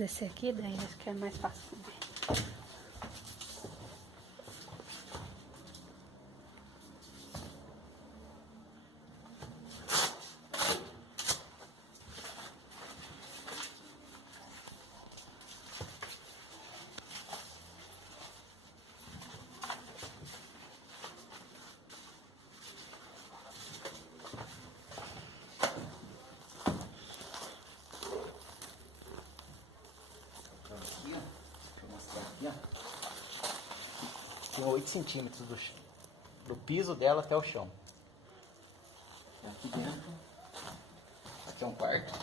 descer aqui, daí acho que é mais fácil também. Aqui, ó. Deixa eu mostrar aqui, ó. Tem 8 centímetros do piso dela até o chão. Aqui dentro, aqui é um quarto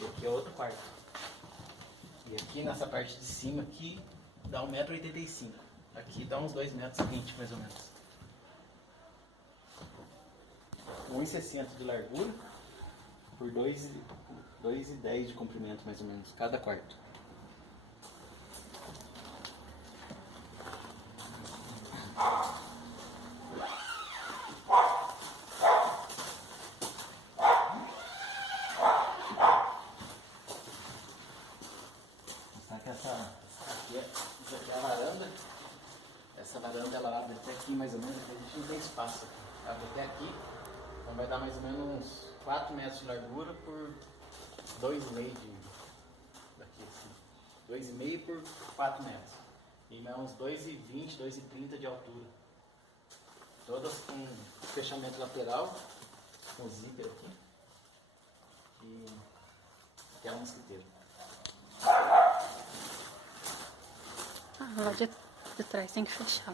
e aqui é outro quarto. E aqui nessa parte de cima aqui dá 1,85 m. Aqui dá uns 2,20 m mais ou menos. 1,60 m de largura por 2,10 m de comprimento mais ou menos, cada quarto. Isso aqui é a varanda. Essa varanda ela abre até aqui mais ou menos, a gente não tem espaço aqui. Abre até aqui, então vai dar mais ou menos uns 4 metros de largura por 2,5 daqui assim. 2,5 por 4 metros. E mais uns 2,20, 2,30 de altura. Todas com fechamento lateral, com zíper aqui. E aqui é um mosquiteiro. Lá de trás tem que fechar.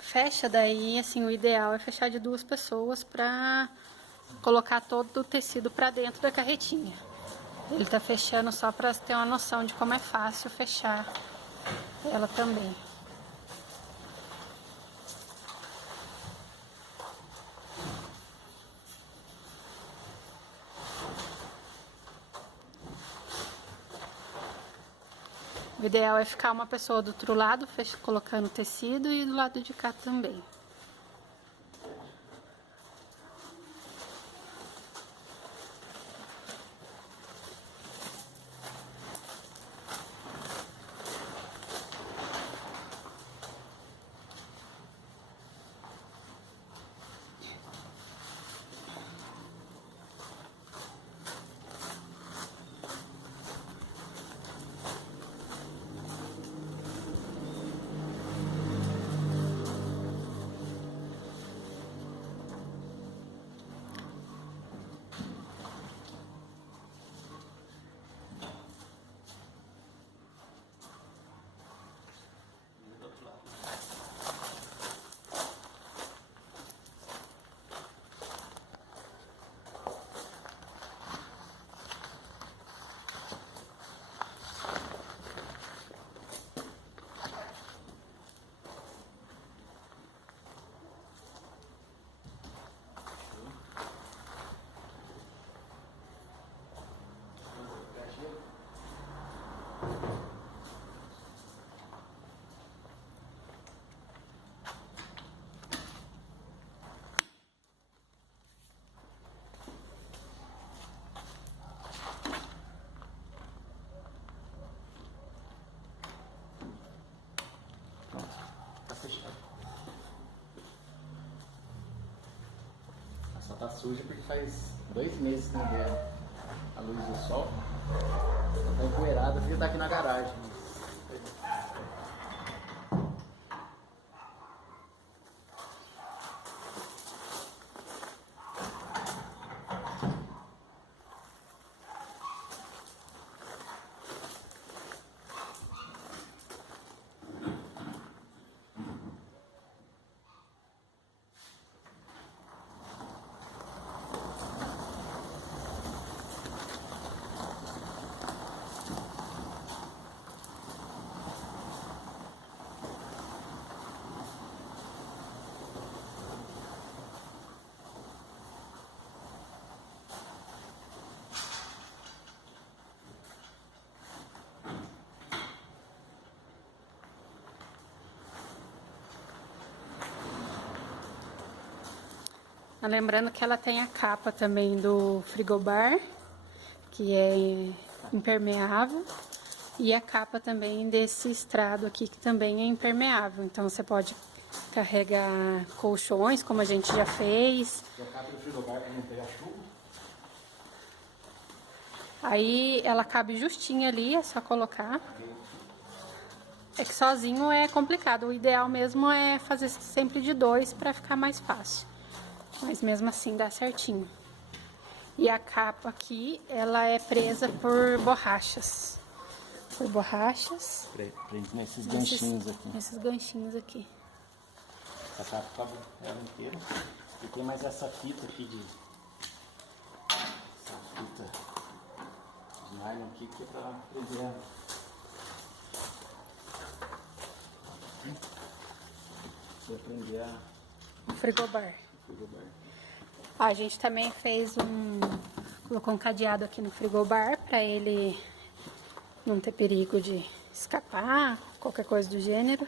Fecha daí, assim, o ideal é fechar de 2 pessoas pra colocar todo o tecido pra dentro da carretinha. Ele tá fechando só pra ter uma noção de como é fácil fechar ela também. O ideal é ficar uma pessoa do outro lado, colocando o tecido, e do lado de cá também. Tá fechado. Ela só tá suja porque faz 2 meses que não vê a luz do sol. Ela tá empoeirada porque tá aqui na garagem. Lembrando que ela tem a capa também do frigobar, que é impermeável, e a capa também desse estrado aqui, que também é impermeável. Então você pode carregar colchões, como a gente já fez. E a capa do frigobar para não pegar chuva? Aí ela cabe justinha ali, é só colocar. É que sozinho é complicado, o ideal mesmo é fazer sempre de 2 para ficar mais fácil. Mas mesmo assim dá certinho. E a capa aqui, ela é presa por borrachas. Por borrachas. Prende nesses ganchinhos aqui. Nesses ganchinhos aqui. A capa cabe ela inteira. E tem mais essa fita aqui de... Essa fita de nylon aqui que é pra prender ela. Pra prender O frigobar. frigobar. A gente também fez colocou um cadeado aqui no frigobar para ele não ter perigo de escapar, qualquer coisa do gênero.